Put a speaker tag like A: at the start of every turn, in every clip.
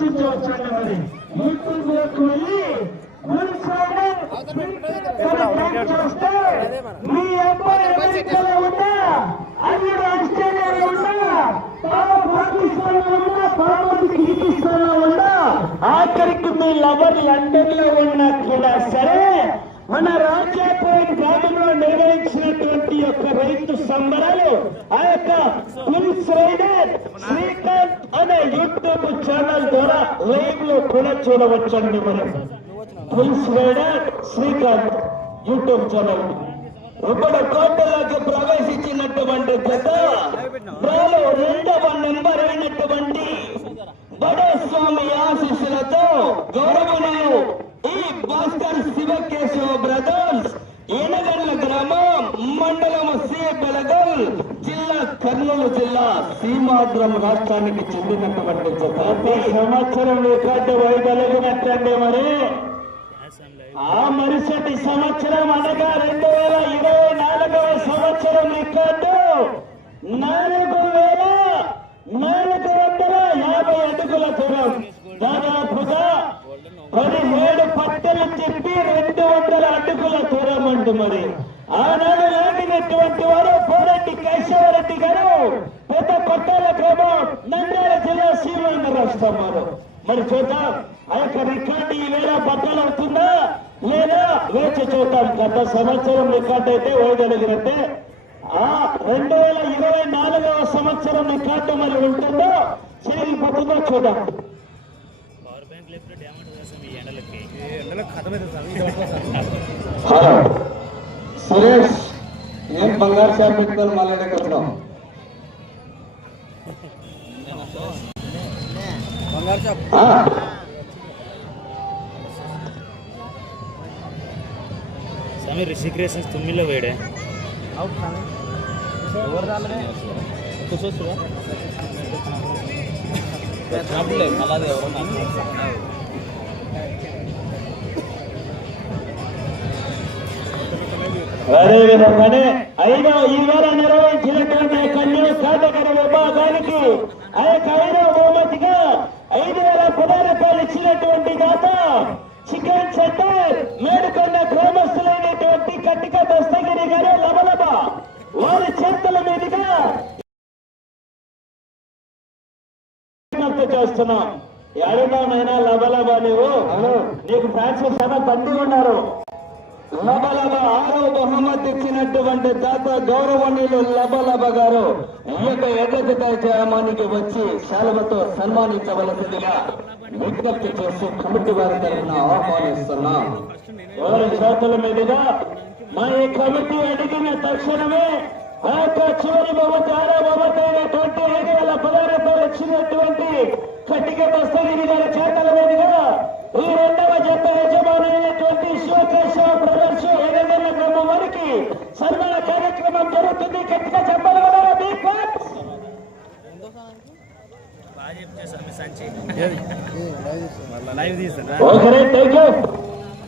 A: వీక్షించవచ్చండి మరి. యూట్యూబ్లోకి వెళ్ళి చూస్తే మీ అబ్బాయి అమెరికాలో ఉన్నా అల్లుడు ఆస్ట్రేలియాలో ఉన్నా పాప పాకిస్తాన్లో ఉన్నా కిర్గిస్తాన్లో ఉన్నా ఆఖరికి మీ లవర్ లండన్లో ఉన్నా కూడా సరే మన రాజాపూర్ గ్రామంలో నిర్వహించినటువంటి యొక్క రైతు సంబరాలు ఆ యొక్క రైడర్ అనే యూట్యూబ్ ఛానల్ ద్వారా లైవ్లో కూడా చూడవచ్చండి మనం. Prince rider Srikanth YouTube channel. ఇప్పుడు కోటలోకి ప్రవేశించినటువంటి గత రెండవ నెంబర్ అయినటువంటి బడే స్వామి ఆశీస్సులతో గౌరవ జిల్లా కర్నూలు జిల్లా సీమాద్రం రాష్ట్రానికి చెందినటువంటి ప్రతి సంవత్సరం రికార్డు వైదొలగినట్టండి మరి. ఆ మరుసటి సంవత్సరం అనగా రెండు వేల ఇరవై నాలుగవ సంవత్సరం రికార్డు. నాలుగు అంటు మరి. ఆనాడు లాగినటువంటి వారు కోరెడ్డి కేశవరెడ్డి గారు పెద్ద కొట్టాల గ్రామం నంద్యాల జిల్లా సీమైన వారు మరి చూద్దాం ఆ యొక్క రికార్డు ఈ వేళ బద్దలు అవుతుందా లేదా వేచి చూద్దాం. గత సంవత్సరం రికార్డు అయితే ఓడగలిగినట్టే ఆ రెండు వేల ఇరవై నాలుగవ సంవత్సరం రికార్డు మరి ఉంటుందో చేయకపోతుందో చూద్దాం.
B: పవర్
A: బంగారు షాప్ పెట్టుకొని మళ్ళీ వచ్చినాం.
B: స్వామి రిషిక్రేషన్ తుమ్మిలో వేడే.
C: అవుట్ స్వామి ఎవరు రాలే కూర్చోవచ్చురా మళ్ళీ ఎవరు
A: అదే విధంగానే ఐదో ఈ వేళ నిర్వహించినటువంటి కన్యా కేటగిరీ విభాగానికి ఆ యొక్క ఐదో బహుమతిగా ఐదు వేల పదహారు రూపాయలు ఇచ్చినటువంటి దాత చికెన్ సెంటర్ మేడుకొండ గ్రామస్తులైనటువంటి కట్టిక దస్తగిరి గారు లబలబ వారి చేతుల మీదుగా చేస్తున్నాం. ఎడమైనా లబలబ నువ్వు నీకు ఫ్యాన్స్ చాలా బండి ఉన్నారు? లబలబ ఆరో బహుమతి ఇచ్చినటువంటి దాత గౌరవనీయులు లబలబ గారు ఈ యొక్క ఎగజిత జయమానికి వచ్చి శాలువతో సన్మానించవలసిందిగా విజ్ఞప్తి చేసి కమిటీ వారి తరఫున ఆహ్వానిస్తున్నాం. వారి చేతుల మీదుగా మా ఈ కమిటీ అడిగిన తక్షణమే ఆ యొక్క చివరి బహుమతి ఆరో బహుమతి అయినటువంటి ఐదు వేల పదహారు వచ్చినటువంటి కట్టిక బస్తీ గారి చేత కార్యక్రమం జరుగుతుంది. గట్టిగా చెప్పాలి కదా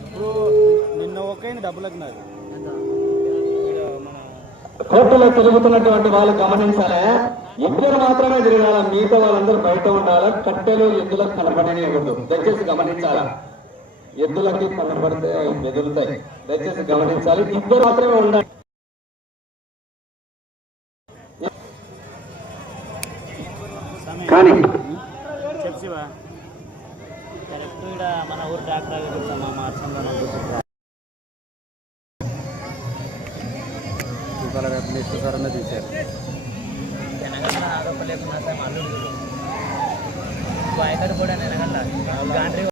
C: ఇప్పుడు నిన్న ఒకే డబ్బులకు నాది
A: కోర్టులో తిరుగుతున్నటువంటి వాళ్ళు గమనించాలా ఇద్దరు మాత్రమే తిరగాల మిగతా వాళ్ళందరూ బయట ఉండాలా? కట్టెలు ఎద్దులకు కనపడనివ్వద్దు దయచేసి గమనించాలా? ఎద్దులకి కనపడితే అవి దయచేసి గమనించాలి. ఇద్దరు మాత్రమే ఉండాలి.
C: ఇవాళ రేపు నెక్స్ట్ సార్ అన్న
B: కూడా నెలగంట గాండ్రీ